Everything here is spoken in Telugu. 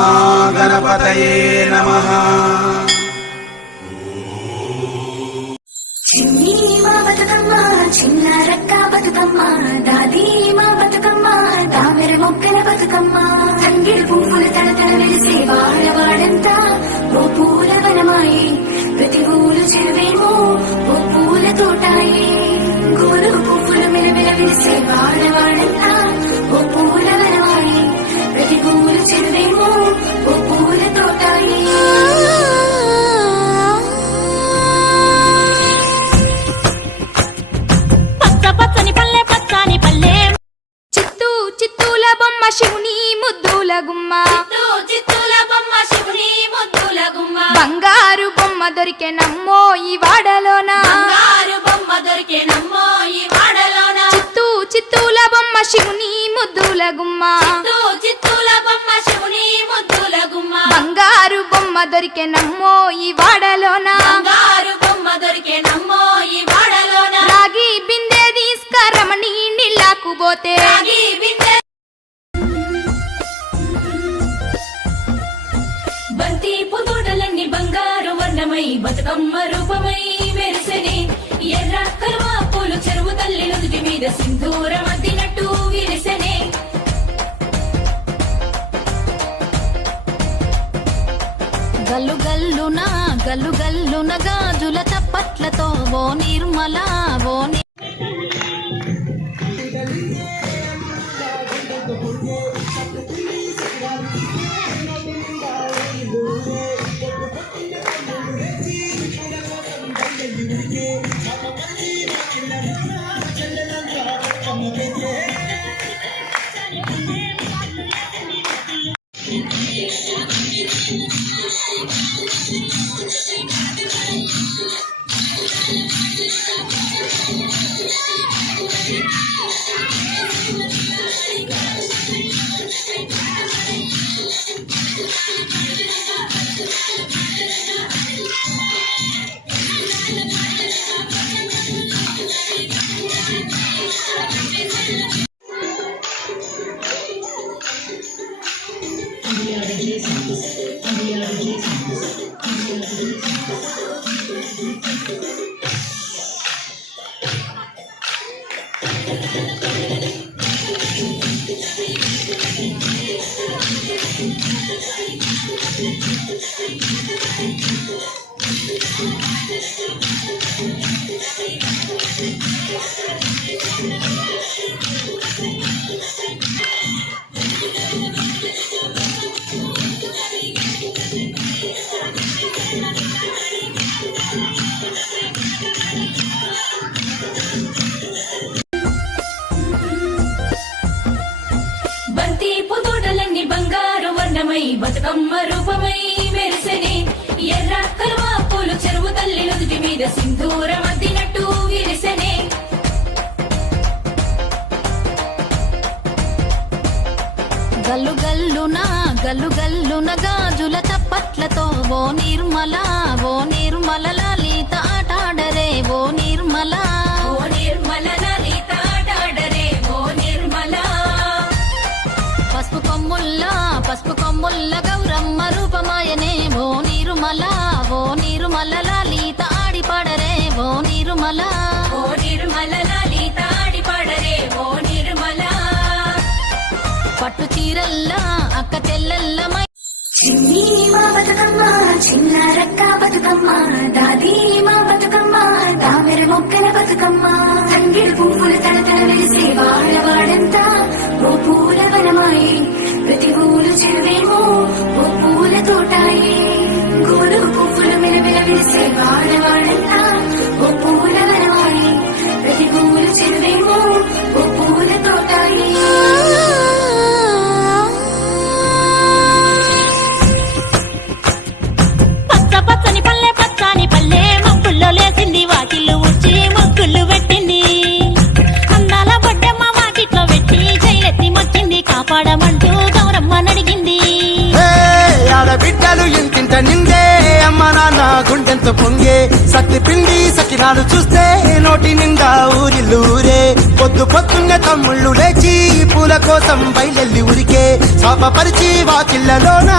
మహాగణపతయే నమః. చిన్ని మా బతుకమ్మ చిన్న రక్క బతుకమ్మ దాది మా బతుకమ్మ తామర మొక్కల బతుకమ్మ తంగిడి పువ్వులు తలతల వెలిసే వాడవాడంతా ఓ పూల వనమాయి ప్రతి ఊరు చెరువేమో ఓ పూల తోటాయి గోరు పువ్వులు మెలమెల వెలిసే వాడవాడంతా ఓ పూల వనమాయి ప్రతి ఊరు చెరువేమో ఓ పూల తోటాయి. శివుని ముద్దుల గుమ్మ బంగారు బొమ్మ దొరికే నమ్మో ఈ వాడలోన చిత్తూల బొమ్మ శివుని ముద్దుల గుమ్మ బంగారు బొమ్మ దొరికే నమ్మో ఈ వాడలోన రాగి బిందె తీసుకరమణి నీళ్ళకు పోతే బంతి పుతోటలన్నీ బంగారు వర్ణమై బతుకమ్మ రూపమై మెరిసెనే ఎర్ర కలువ పూలు చెరువు తల్లి నుదుటి మీద సింధూరం అద్దినట్టు విరిసెనే గల్లు గల్లున గాజుల చప్పట్లతో ఓ నిర్మల ఓ బంతి పుతోటలన్నీ బంగారు వర్ణమై బతుకమ్మ రూపమై మెరిసెనే ఎర్ర కలువ పూలు చెరువు తల్లి నుదుటి మీద సింధూరం అద్దినట్టు విరిసెనే గల్లున గాజుల చప్పట్లతో ఓ నిర్మల లలిత ఆటాడరే ఓ నిర్మల లలిత ఆటాడరే ఓ నిర్మల పసుపు కొమ్ముల్ల గౌరమ్మ రూపమాయనే ఓ నిర్మల లలిత ఆడిపాడరే ఓ నిర్మల లలిత ఆడిపాడరే ఓ నిర్మల పట్టు చీరల్లా అక్క తెల్లల్లమై చిన్ని మా బతుకమ్మ చిన్న రక్క బతుకమ్మ దాది మా బతుకమ్మ తామర మొక్కల బతుకమ్మ తంగిడి పువ్వులు తలతల వెలిసే వాడవాడంతా ఓ పూల వనమాయి ప్రతి ఊరు చెరువేమో ఓ పూల తోటాయి గోరు పువ్వులు మెలమెల వెలిసే వాడవాడంతా ఓ పూల వనమాయి ప్రతి ఊరు చెరువేమో ఓ పూల తోటాయి. పచ్చని పల్లె మబ్బుల్లో లేసింది వాకిళ్ళు ఉచ్చి ముగ్గులు పెట్టింది అందాల బొడ్డమ్మ వాకిట్లో పెట్టి జైలెత్తి మొచ్చింది కాపాడమంటూ గౌరమ్మ నడిగింది. ఆడబిడ్డలు ఇంతింట నిందే అమ్మ నాన్న గుండెంత పొంగే సత్తి పిండి సకినాలు చూస్తే నోటి నిండా ఊరిల్లూరే పొద్దు పొద్దున్నే తమ్ముళ్ళు లేచి పూల కోసం బయలెల్లి ఉరికే శాపపరిచి వాకిళ్ళలోన